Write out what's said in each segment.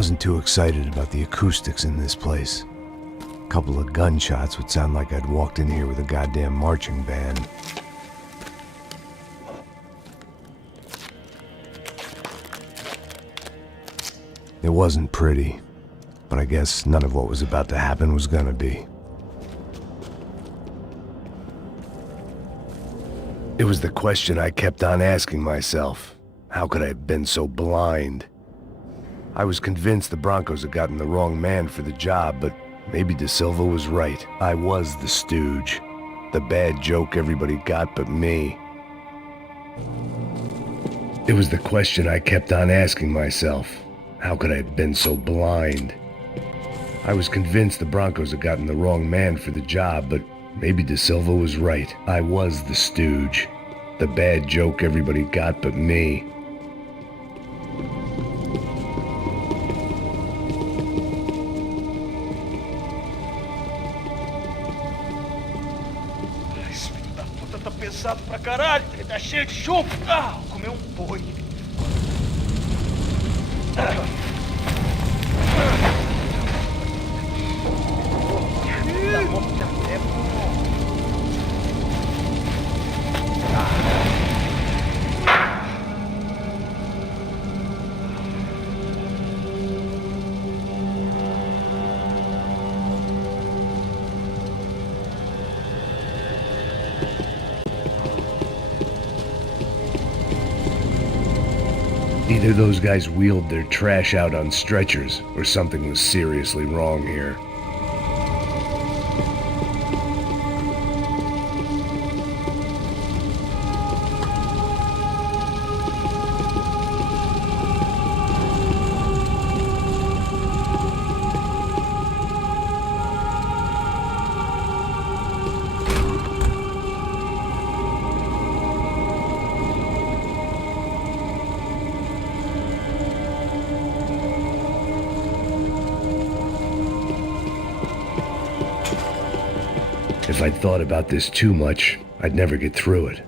wasn't too excited about the acoustics in this place. A couple of gunshots would sound like I'd walked in here with a goddamn marching band. It wasn't pretty, but I guess none of what was about to happen was gonna be. It was the question I kept on asking myself. How could I have been so blind? I was convinced the Broncos had gotten the wrong man for the job, but maybe De Silva was right. I was the stooge. The bad joke everybody got but me. It was the question I kept on asking myself. How could I have been so blind? I was convinced the Broncos had gotten the wrong man for the job, but maybe De Silva was right. I was the stooge. The bad joke everybody got but me. Esse filho da puta tá pesado pra caralho, ele tá cheio de chumbo. Ah, comeu um boi. Either those guys wheeled their trash out on stretchers, or something was seriously wrong here. If I'd thought about this too much, I'd never get through it.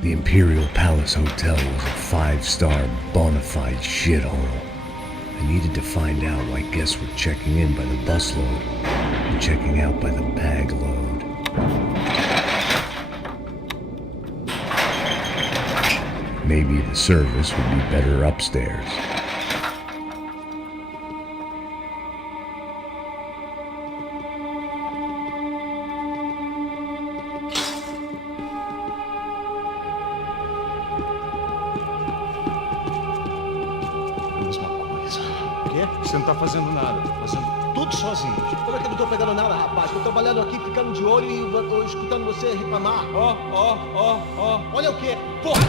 The Imperial Palace Hotel was a five-star, bona fide shithole. I needed to find out why guests were checking in by the busload and checking out by the bag load. Maybe the service would be better upstairs. Você não tá fazendo nada, tá fazendo tudo sozinho. Como é que eu não tô pegando nada, rapaz? Tô trabalhando aqui, ficando de olho e escutando você reclamar. Ó. Olha o quê? Porra!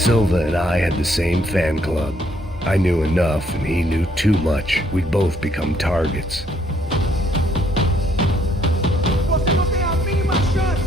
Silva and I had the same fan club. I knew enough and he knew too much. We'd both become targets. Você não tem a mínima chance!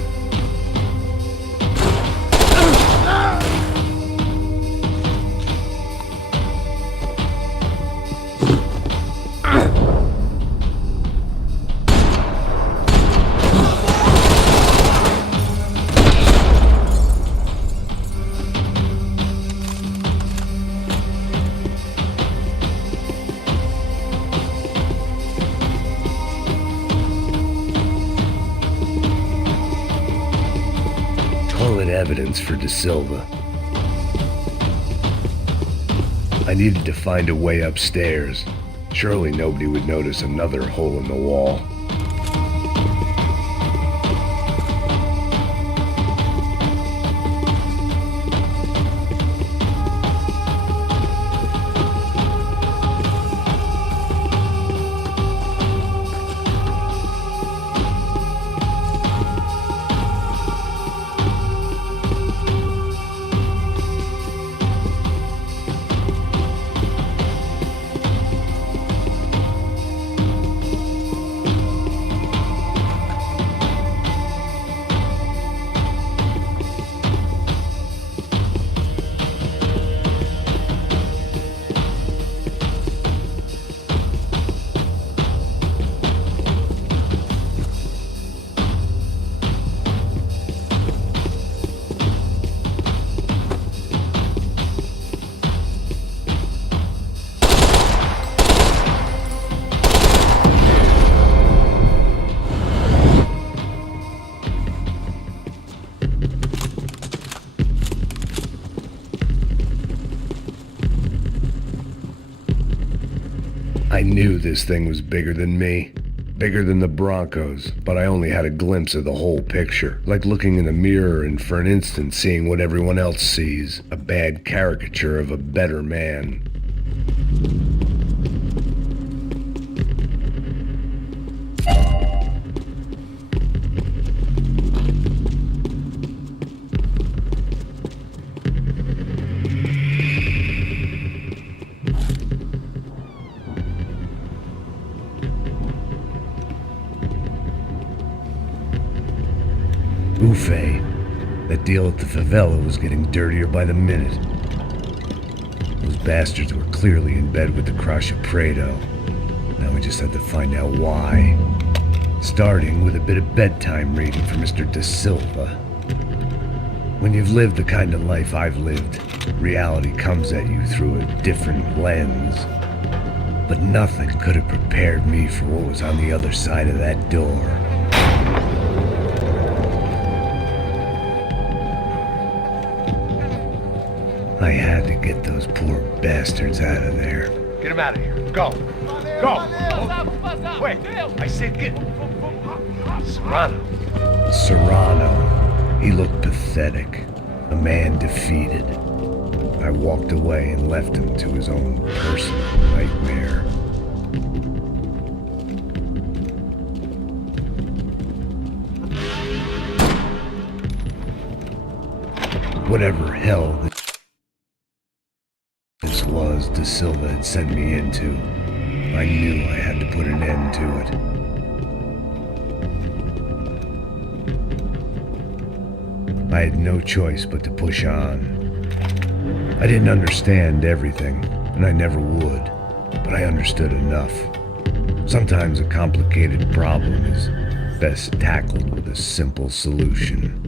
Evidence for De Silva. I needed to find a way upstairs. Surely nobody would notice another hole in the wall. I knew this thing was bigger than me, bigger than the Broncos, but I only had a glimpse of the whole picture, like looking in a mirror and for an instant seeing what everyone else sees, a bad caricature of a better man. Buffet. That deal at the favela was getting dirtier by the minute. Those bastards were clearly in bed with the Crusher Prado. Now we just had to find out why. Starting with a bit of bedtime reading for Mr. De Silva. When you've lived the kind of life I've lived, reality comes at you through a different lens. But nothing could have prepared me for what was on the other side of that door. I had to get those poor bastards out of there. Get him out of here. Go. Go. Wait. I said get. Serrano. Serrano. He looked pathetic. A man defeated. I walked away and left him to his own personal nightmare. Whatever hell this was De Silva had sent me into, I knew I had to put an end to it. I had no choice but to push on. I didn't understand everything, and I never would, but I understood enough. Sometimes a complicated problem is best tackled with a simple solution.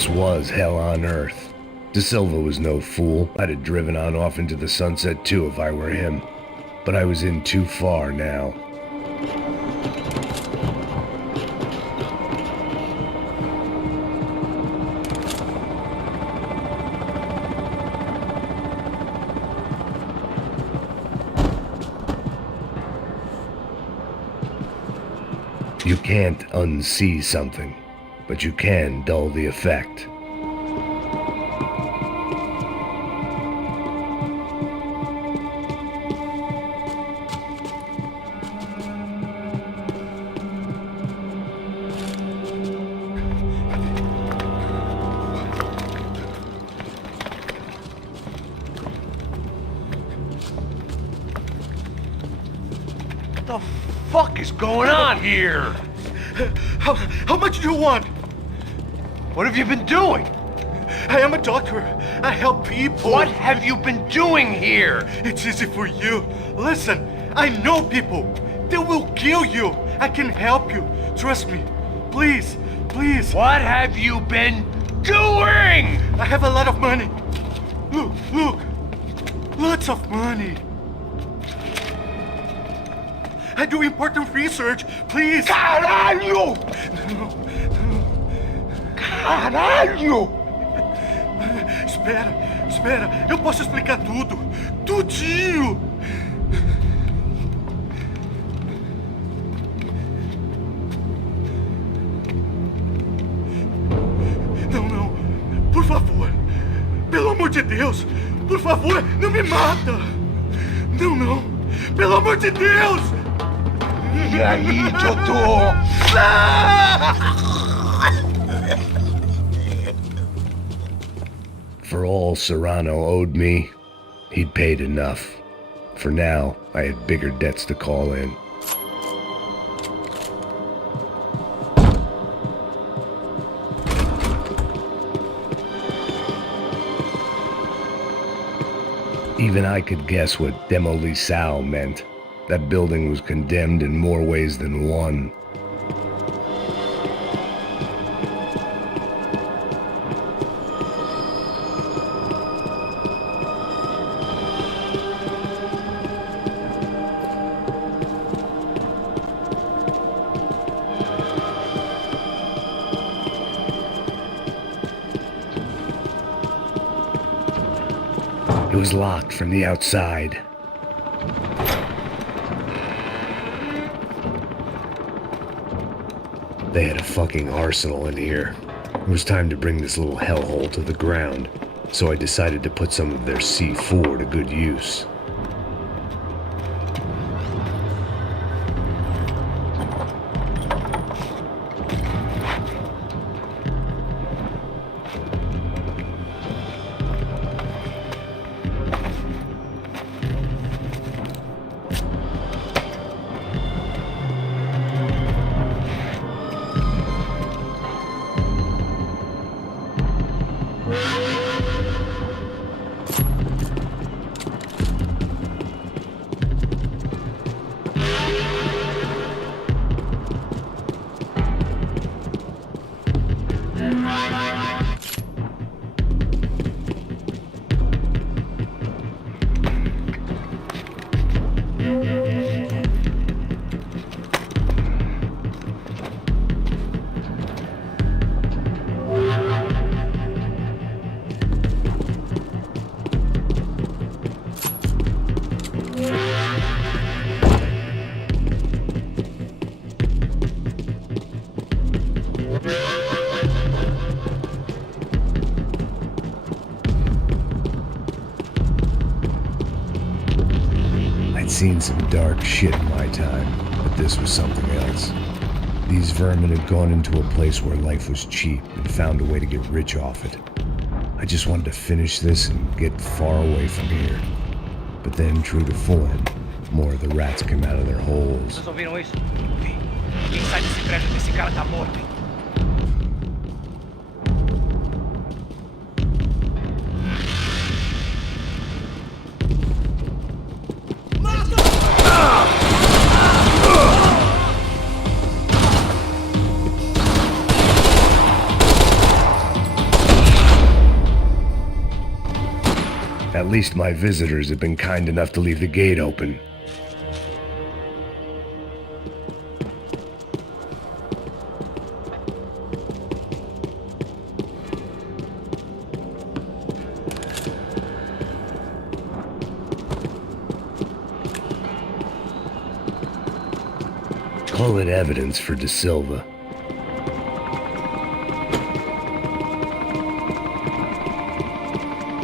This was hell on earth. De Silva was no fool. I'd have driven on off into the sunset too if I were him. But I was in too far now. You can't unsee something, but you can dull the effect. What the fuck is going on here? How much do you want? What have you been doing? I am a doctor. I help people. What have you been doing here? It's easy for you. Listen, I know people. They will kill you. I can help you. Trust me. Please, please. What have you been doing? I have a lot of money. Look, look. Lots of money. I do important research. Please. Caralho! Caralho! Espera, espera. Eu posso explicar tudo. Tudinho. Não, não. Por favor. Pelo amor de Deus. Por favor, não me mata. Não, não. Pelo amor de Deus. E aí, doutor? For all Serrano owed me, he'd paid enough. For now, I had bigger debts to call in. Even I could guess what demolição meant. That building was condemned in more ways than one. It was locked from the outside. They had a fucking arsenal in here. It was time to bring this little hellhole to the ground, so I decided to put some of their C4 to good use. Seen some dark shit in my time, but this was something else. These vermin had gone into a place where life was cheap and found a way to get rich off it. I just wanted to finish this and get far away from here. But then, true to form, more of the rats came out of their holes. Vocês ouviram isso? Vi. Quem sai desse prédio desse cara tá morto, hein? At least my visitors have been kind enough to leave the gate open. Call it evidence for De Silva.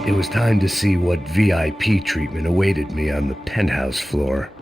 It was time to see what VIP treatment awaited me on the penthouse floor.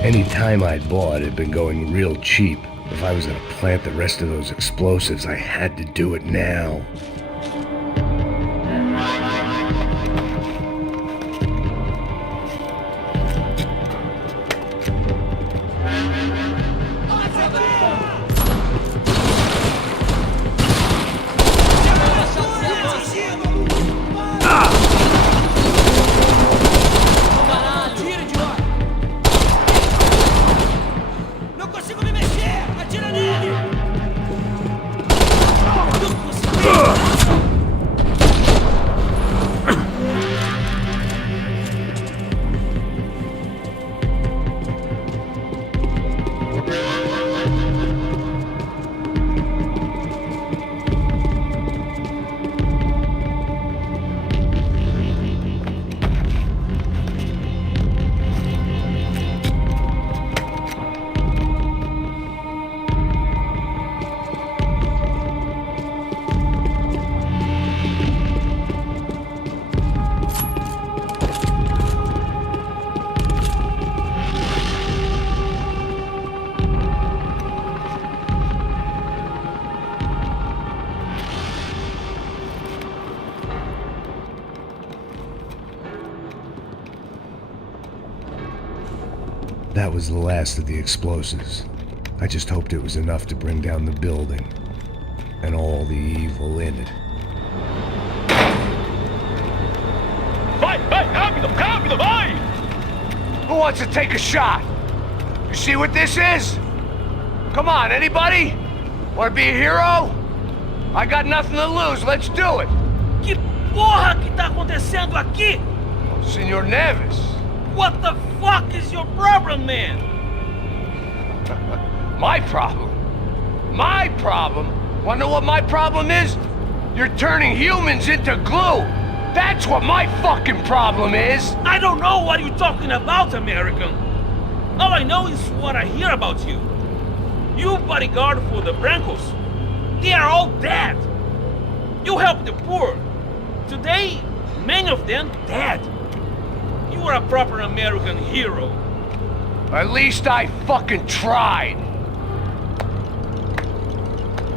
Any time I'd bought had been going real cheap. If I was gonna plant the rest of those explosives, I had to do it now. That was the last of the explosives. I just hoped it was enough to bring down the building and all the evil in it. Vai, rápido, rápido, vai! Who wants to take a shot? You see what this is? Come on, anybody? Want to be a hero? I got nothing to lose, let's do it! Que porra que tá acontecendo aqui? Senor Neves. What the fuck is your problem, man? My problem? My problem? Wanna know what my problem is? You're turning humans into glue! That's what my fucking problem is! I don't know what you're talking about, American. All I know is what I hear about you. You bodyguard for the Brancos. They are all dead. You help the poor. Today, many of them dead. You are a proper American hero. At least I fucking tried!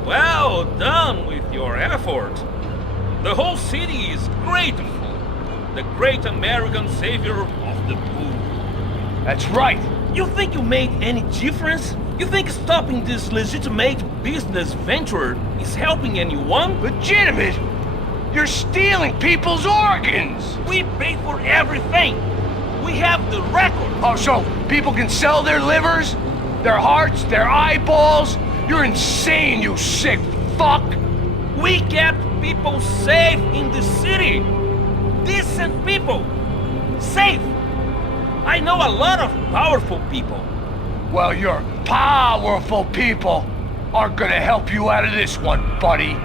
Well done with your effort. The whole city is grateful. The great American savior of the poor. That's right! You think you made any difference You think stopping this legitimate business venture is helping anyone? Legitimate? You're stealing people's organs! We pay for everything. We have the record. Oh, so people can sell their livers? Their hearts? Their eyeballs? You're insane, you sick fuck! We kept people safe in the city. Decent people. Safe. I know a lot of powerful people. Well, your powerful people aren't gonna help you out of this one, buddy.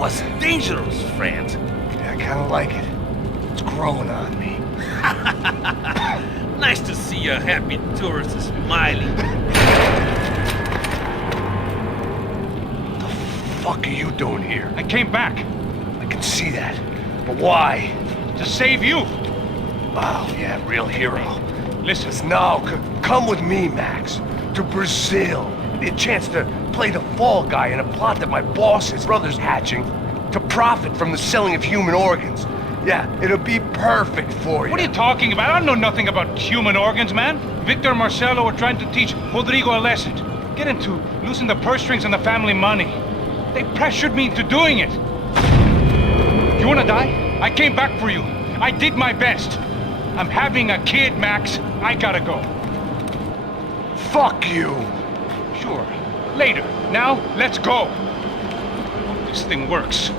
Was dangerous, friend. Yeah, I kinda like it. It's growing on me. Nice to see a happy tourist smiling. The fuck are you doing here? I came back I can see that. But why? to save you. Oh, yeah, real hero. Listen, No, come with me, Max. To Brazil. A chance to play the fall guy in a plot that my boss's brother's hatching to profit from the selling of human organs. Yeah, it'll be perfect for you. what are you talking about? I know nothing about human organs, man. Victor and Marcelo were trying to teach Rodrigo a lesson. Get him to loosen the purse strings on the family money. They pressured me into doing it. You wanna die? I came back for you. I did my best. I'm having a kid, Max. I gotta go. Fuck you. Sure. Later. Now, let's go. Hope this thing works.